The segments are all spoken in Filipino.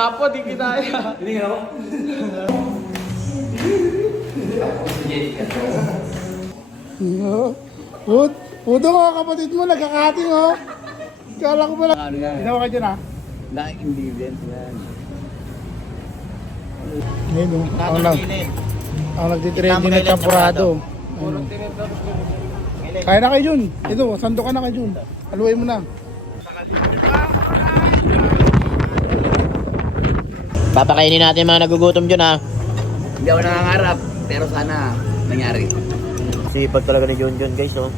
Hinapo, di kinaya. Hindi nga ako. Puto ko kapatid mo, nagkakating oh. Kala ko pala. Ginawa ka dyan ah. Na-ingredients yan. Ngayon oh. Ang nagtitrending na champurado. Kaya na kayo dun. Ito, sando ka na kayo dun. Haluin mo na. Papakainin natin mga nagugutom dyan ha. Hindi ako nangangarap, pero sana nangyari. Sipag talaga ni Junjun guys oh.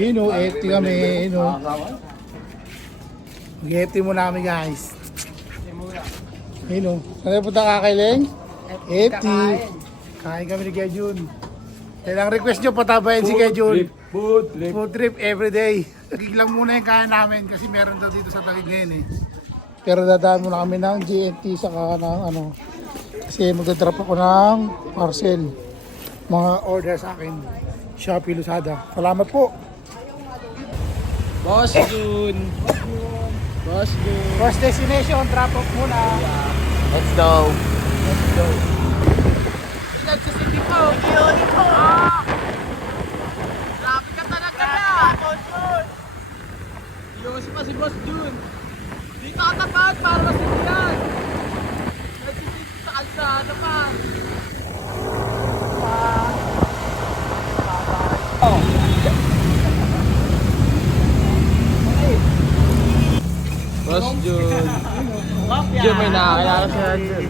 Ino, eti kami, ino. Mag-eti mo namin guys. Ino, saan punta kakailing? Eti. Kain kami ni Kejun. Kailang request nyo, patabayan si Kejun. Food trip everyday. Tagig lang muna yung kaya namin kasi meron daw dito sa Tagig ngayon eh. Pero dadaan muna kami ng GNT saka ng ano. Kasi magdadrop ako ng parcel. Mga order sa akin. Shopee, Lazada. Salamat po. Boss Jun. Boss Jun. First destination, drop off muna. Let's go. Nagsisindi ko. Grabe ka talaga na. Iwas pa si Boss Jun. Dito ka tapat para masindihan. Nagsisindi sa kalsada pa. Boss Jun. Jun, may nakakilala siya Jun.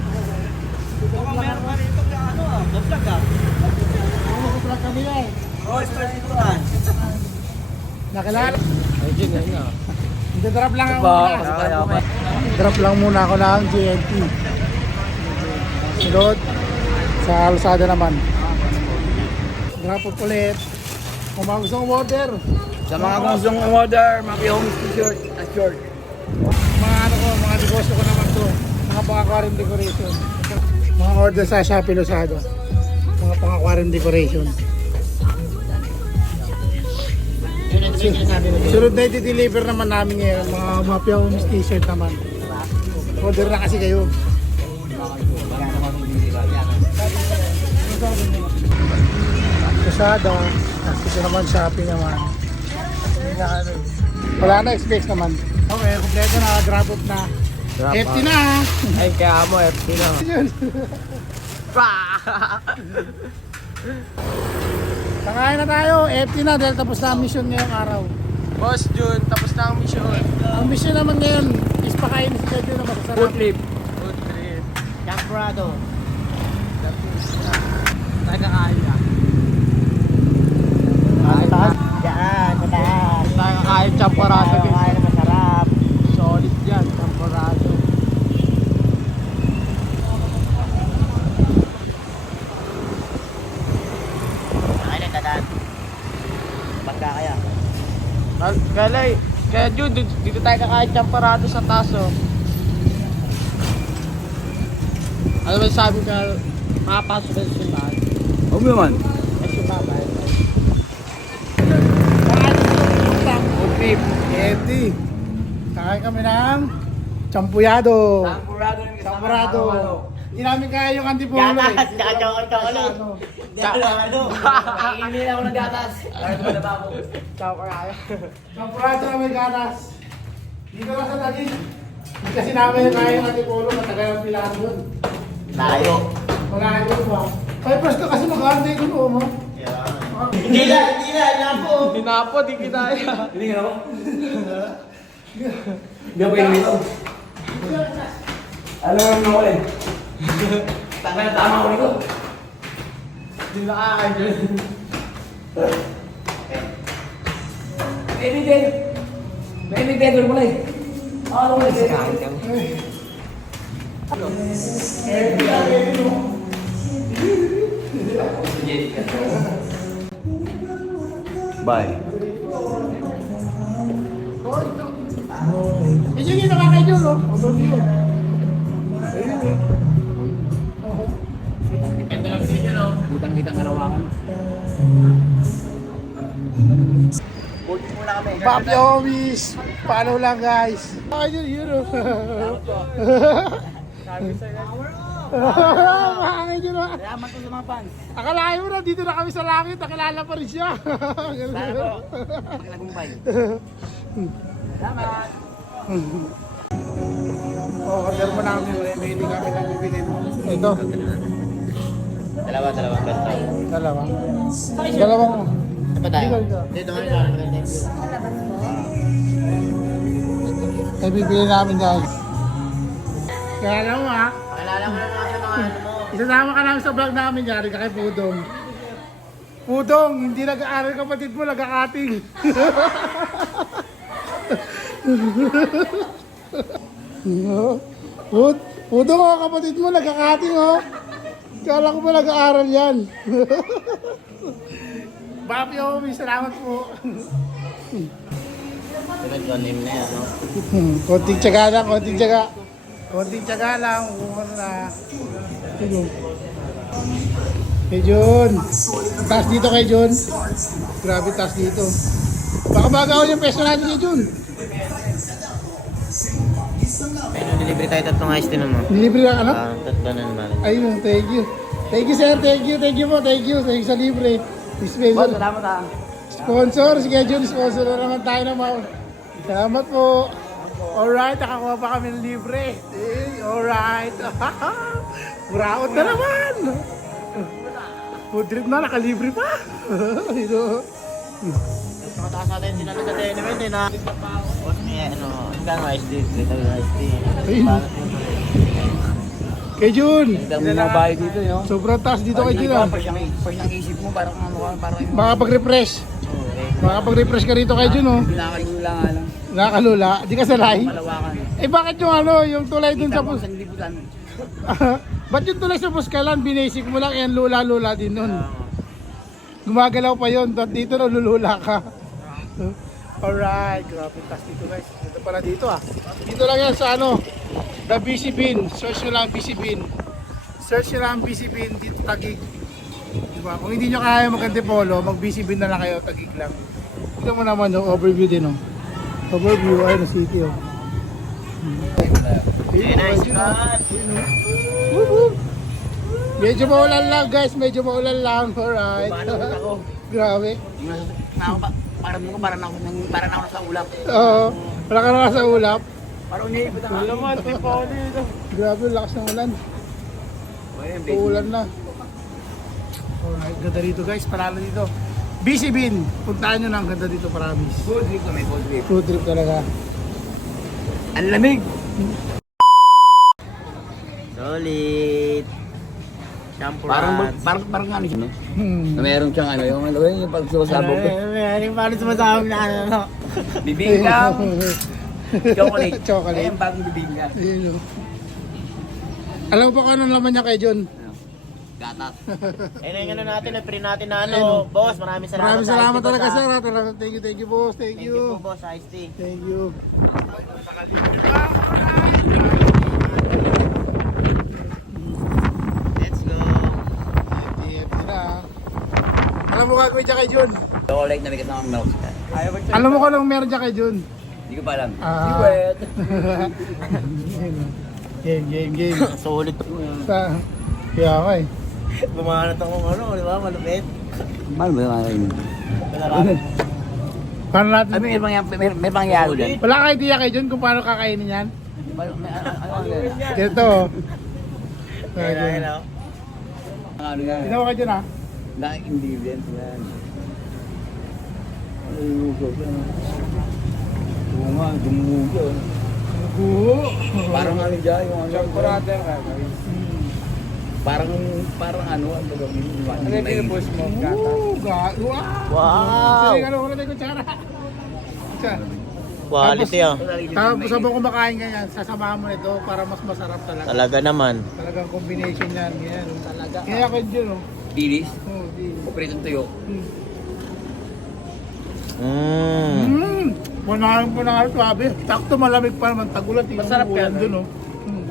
Nakilala. Ay Jun, yan nga. Drop lang ako muna. Drop lang muna ako ng GNT. Sunod sa Lazada naman. Drop off ulit. Kung mga gusto kong order. Sa mga gustong order, Maki-Homes t-shirt at short. Mga ano ko, mga negosyo ko naman to. Mga pang-aquarium decoration. Mga order sa Shopee, Lazada. Mga pang-aquarium decoration. Sunod na i-deliver naman namin ngayon. Mga Mafia Homes t-shirt naman. Order na kasi kayo. Lazada. Tapos ito naman Shopee naman. Wala na, space naman. Okay, kompleto na, drop off na. FT na! Ay, kaya mo, FT na. Kakain na tayo, FT na dahil tapos na ang mission ngayong araw. Boss Jun, tapos na ang mission. Ang mission naman ngayon is pakain si Kevin na masasarap. Food trip. Food trip. Champurado. Nagkakain ka. Diyan, mataas. Nagkakain champorado. Kaya na masarap. Solid yan, champorado. Kaya na dadaan. Bangga kaya. Kaya Jun, dito tayo kakain champorado sa taso. Ano ba sabi ka, makapasok ka sa simbahan? Huwag naman. Kasi babay. Food trip, FT. Kakain kami ng champuyado. Champurado. Hindi namin kaya yung antipolo eh. Gatas, tsaka chocolate. Hindi ako ng gatas. Champurado na may gatas. Dito lang sa Taguig. Hindi kasi namin kaya yung antipolo. Matagal ang pilaan doon. Layo. Malayo pa. Ay, presto kasi mag-antay ko mo. Hindi na po. Hinapo, di kinaya. Hindi nga ako. Hindi ako yung ito. Alam mo ako eh. Tama ko nito. Hindi nakakain Jun. May bedroom mo na eh. Ano mo eh? Bye. Medyo hindi nakakaidyo, no? Butang-kitang karawakan. muna kami. Papi Omis. Follow lang guys. Ayun, yun o. Mahangin yun o. Salamat po sa mga fans. Akalain mo na, dito na kami sa langit. Nakilala pa rin siya. Sana po. Maglagumpay. Salamat. Order mo namin. May hindi kami lang bibigyan. Ito. Dalawa ganito. Dalawa. Dalawang. Ano tayo? Dito. Dito nga. Ay, bibili namin guys. Kaya alam mo ha. Pakilala mo na nga siya ng ano mo. Isasama ka namin sa vlog namin. Yari ka kay Pudong. Pudong, hindi nag-aaral kapatid mo, nag-akating. Pudong oh, kapatid mo, nag-akating oh. Kala ko ba nag-aaral yan? Papi Omi, salamat po. Diba yung name na yan, no? Konting tiyaga lang, konting tiyaga. Konting tiyaga lang, umuha na. Ito. Kay Jun. Taas dito kay Jun. Grabe taas dito. Baka magawa yung peso natin kay Jun. Pero nilibre tayo tatlong ice tea naman. Nilibre lang ano? Tatlo na naman. Ayun, thank you. Thank you sir, thank you po, thank you. Thank you sa libre. Boss, Special. salamat ha. Sponsor, si Kay Jun, sponsor na naman tayo ng mga. Salamat po. Alright, nakakuha pa kami ng libre. Alright. Buraot na naman. Food trip na, nakalibre pa. Ito. Mataas natin din natin sa tenement eh na. Ano, hanggang ice tea. Dito yung ice tea. Ayun. Kay Jun. Dami mga bahay dito, no? Sobrang taas dito kay Jun. ah. First yung isip mo, parang ano ka, parang yung Makapag-refresh. Makapag-refresh ka rito kay Jun, oh. pinakalula nga lang. Nakakalula. Di ka sanay. Malawakan. Eh bakit yung ano, yung tulay dun sa Kita mo bus? sa libutan. Ba't yung tulay sa Buskalan, binasic mo lang, yan lula-lula din nun. Gumagalaw pa yun, dito na lulula ka. Alright, grabe taas dito guys. Dito pala dito ah. Dito lang yan sa ano, The BC Bin. Search nyo lang BC Bin. Search nyo lang BC Bin, dito Taguig. Diba? Kung hindi nyo kaya mag-Antipolo, mag-BC Bin na lang kayo, Taguig lang. Dito mo naman yung overview din oh. Overview, ayun ang city oh. Hey, nice shot. Medyo maulan lang guys, medyo maulan lang. Alright. Ako. Grabe. Parang ako nasa ulap. Oo. Wala ka na sa ulap. Parang uniipot ang Alam mo, tipo ako dito. Grabe, lakas ng ulan. Uulan na. Alright, ganda dito guys. Panalo dito. BC Bin. Puntahan nyo na, ang ganda dito, promise. Food trip kami, food trip. Food trip talaga. Ang lamig! Solid. Champuran. Parang ano siya, no? Hmm. Na meron siyang ano, yung pag sumasabog. Yung paano sumasahog na ano. Bibingka! Chocolate. Chocolate. Ayun, bagong bibingka. Yun, oh. Alam mo ba kung anong laman niya kay John? Gatas. Ayun yung ano natin, na-pre natin na ano. Boss, maraming salamat. Maraming sa salamat ice tea, talaga boss, sir. ah. Talagang thank you boss. Thank Thank you you. po, boss, ice tea. Thank you. Let's go. FT na. Alam mo gagawin dyan kay John? Chocolate na may kasama milk. Alam mo kung anong meron dyan kay John? Hindi ko pa alam. Ah. Wet. Game. Solid. Kaya ako eh. Bumanat ako ng ano, di ba? Malupit. Mahal ba yung ano yun? Masarap. Paano natin? Ay, may pangyayalo dyan. Wala ka idea kay John kung paano kakainin yan? Ano yan? Ganito. Ayun, oh. Ano yan? Ginawa ka John ha? Na-ingredients yan. Ano yung usok yan? Oo nga, dumugo. Oo. Parang ano dyan, yung ano. Chocolate ka. Parang ano, ang gagawin. Ano yung pinupus mo? Oo. Wow. Wow. Sige, ano ko na tayo kutsara. Quality ah. Tapos sabang kumakain ka yan, sasamahan mo nito para mas masarap talaga. Talaga naman. Talagang combination yan. Yan. Talaga. Kaya ako John oh. Dilis, Oh, di. operation tuyo. Punahan po na nga, sabi. Sakto malamig pa naman, tagulat. Masarap yan yan, dun, oh.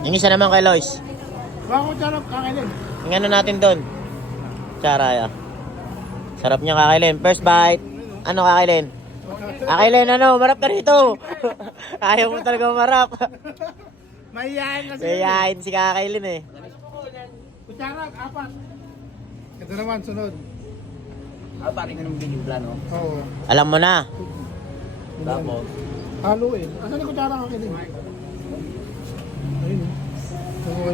Yung isa naman kay Lois. Baka ko charap kakainin. Yung ano natin doon. Charaya. Sarap niya kakailin. First bite. Ano kakailin? Kailen, ano, marap ka rito. Ayaw mo talaga marap. Mahihayin kasi. Kayain si Kakailin eh. Kutsara, 4. Ito naman, sunod. Parang ganun din yung plano. Oo. Alam mo na. Tapos, Halo eh. Asan yung kutsara ka kiling? Ayun. Oo.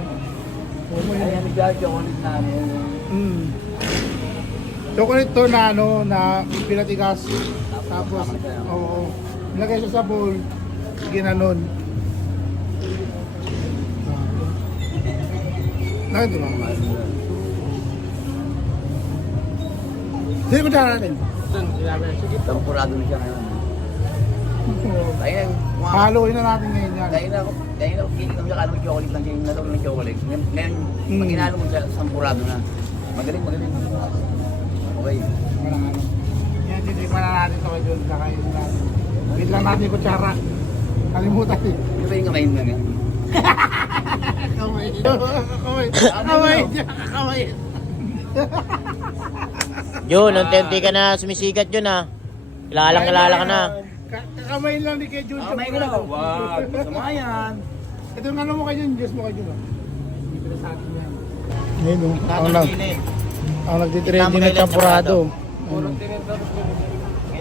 Oo. ay, nag-judge ako ulit namin. Chocolate to na ano, na pinatigas. Tapos, oo. Nilagay siya sa bowl. Ginanon. Nakita mo? Sino kutsara natin? Tampurado na siya ngayon. Kaya na, Haluin na natin ngayon yan. kaya na, kininom siya kalong chocolate lang, kininom ng chocolate. Ngayon, pag inalo mo siya, sampurado na. Magaling. Okay. Walang ano. Yan, titipan na natin ito kay John. Kakain natin. Wait lang natin yung kutsara. Kalimutan eh. Ano ba yung kamay mo nga? Kamay. Kamay. Kamay. Jun, unti-unti ka na sumisikat Jun ah. Kilala ka na. Kakamayin lang ni kay John. Kamay ko na. Wag, masama yan. Ito yung ano mo kay John. Diyos mo kay John. Hindi na sa atin yan. Ngayon o. Ang nagtitrending na champurado.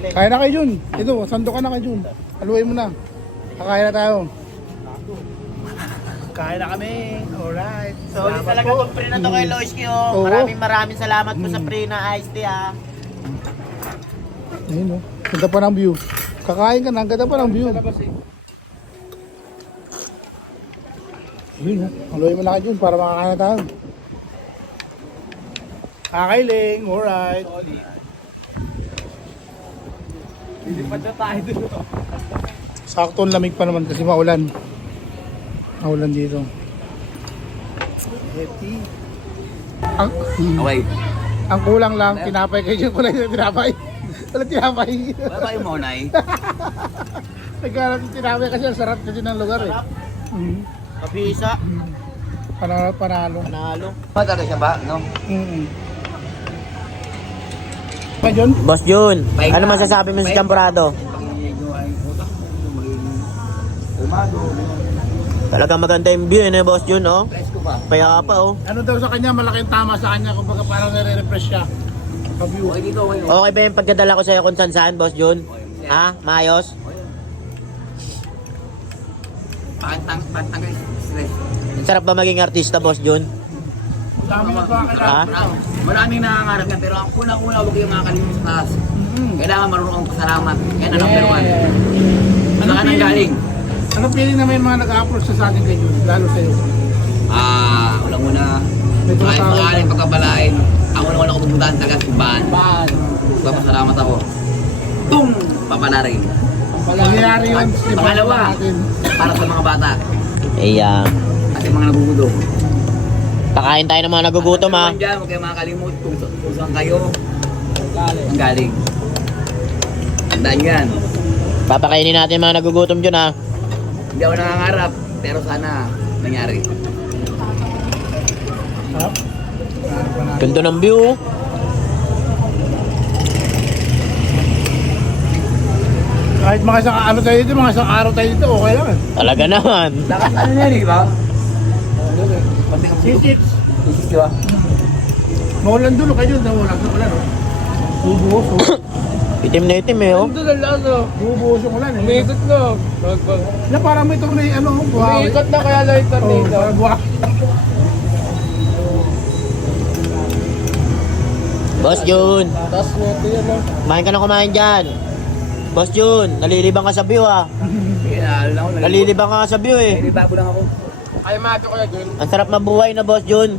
Kaya na kay Jun. Ito, sando ka na kay Jun. Haluin mo na. Kakain na tayo. Kain na kami. Alright. Solid talaga itong pre na to kay Loiski oh. Oo. Maraming salamat po sa pre na iced tea ah. Ayun o. Ganda pa ng view. Kakain ka na. Ganda pa ng view. Ayun o. Haluin mo na kay Jun para makakain na tayo. Kakailing. Alright. Lilipad na tayo dun. Saktong lamig pa naman kasi maulan. Maulan dito. Eti. Okay. Ang kulang lang, tinapay kayo yung kulay na tinapay. Wala tinapay. Wala ba yung monay? Nagkaroon yung tinapay kasi ang sarap kasi ng lugar eh. Kapisa. Panalo. Panalo. Matalo siya ba? No? Pa John? Boss Jun, Bye ano na. masasabi mo sa Bye. champurado? Talagang maganda yung view eh, Boss Jun oh. Presko ba? Paya pa oh. Ano daw sa kanya, malaking tama sa kanya, kumbaga parang nare-refresh siya. Ka-view. Okay dito, okay. Okay ba yung pagdadala ko sa'yo kung saan, Boss Jun? Ha? Maayos? Pantanggal stress. Ang sarap ba maging artista, Boss Jun? Dami na ba Ha? Maraming nangangarap yan, pero ang unang-una huwag kayong makakalimutan sa taas. Kailangan marunong kang pasalamat. Yan ang number 1. Saan ka nang galing? Ano feeling na may mga nag-approach sa atin kay John, lalo sa'yo? Walang muna. Medyo Kahit matawag. pangalan pagkabalain, ako naman ako pupuntahan taga simbahan. Papasalamat ako. Tung! Papalarin. Mangyayari yun. Pangalawa, natin. para sa mga bata Eh, at yung mga nagugudong. pakain tayo ng mga nagugutom ha. Diyan, huwag kayo makakalimut kung saan kayo ang galing. Tandaan yan. Papakainin natin yung mga nagugutom dyan ha. Hindi ako nangangarap, pero sana nangyari. Sarap. Ganda ng view oh. Kahit mga isang ano tayo dito, mga isang araw tayo dito, okay lang. Talaga naman. Lakas ano yan, di ba? Pati kang Sisit. Sisit, di ba? Maulan dulo kayo, nawalan sa ulan. Bubuhos. Itim na itim eh oh. Doon ang laso. Bubuhos yung ulan eh. Umiikot na. Na parang may tornado, ano, buhawi. Umiikot na kaya lang yung Oo, tornado. parang buhawi. Boss Jun, Tapos neto yan lang. kumain ka na kumain dyan. Boss Jun, nalilibang ka sa view ha. Sige na, alam ako. Nalilibang ka sa view eh. Nalilibabo lang ako. Ay, mato ko na dun. Ang sarap mabuhay na Boss Jun.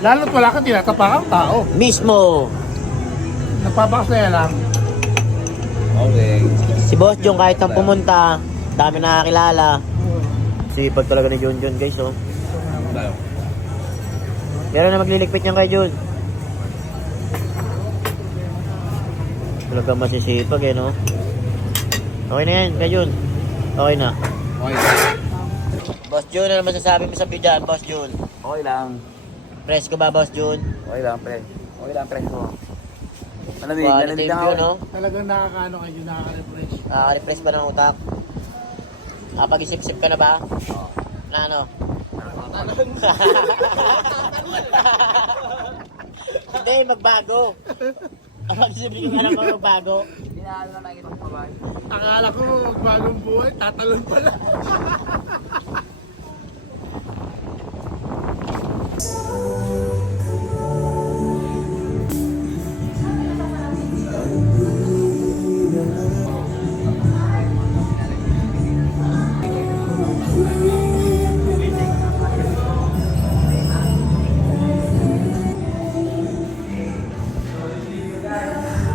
Lalo't wala kang tinatapakang tao. Mismo. Nagpapakasaya lang. Okay. Si Boss Jun kahit nang pumunta, dami nakakilala. Sipag talaga ni Jun guys oh. Meron na magliligpit niyan kay Jun. Talaga masisipag eh no. Okay na yan kay Jun. Okay na. Okay. Boss Jun, ano masasabi mo sa view dyan, Boss Jun? Okay lang. Presko ba, Boss Jun? Okay lang, pre. Okay lang, pre. Malamig, Quality malamig view, na ako. no? Talagang nakakaano kayo, nakaka-refresh. Nakaka-refresh ba ng utak? Nakapag-isip-isip ka na ba? Na ano? Hindi, magbago. Kapag-isip-isip ka na ba magbago? Hindi na alam na nakikita ko babae. Akala ko magbagong buhay, tatalon pala.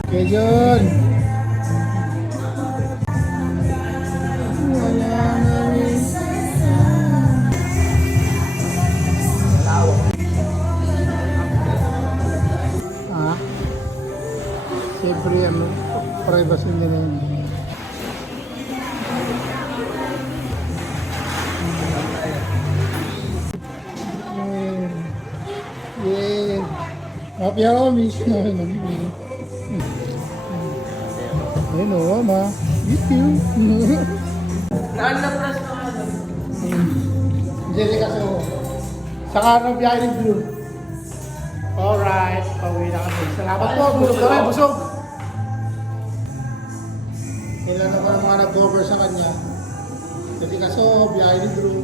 Okay, John. Wala na rin. Ah? Siyempre, ano, privacy nila yun. Yeah. Happy ako, miss na. Ayun o, ma. Meet you. Jessica, so, sa kanan biyahe ni Blue. Alright, pauwi na kami. Salamat po, busog kami, busog. Kailan ako ng mga nag-cover sa kanya. Jessica, so, biyahe ni Blue.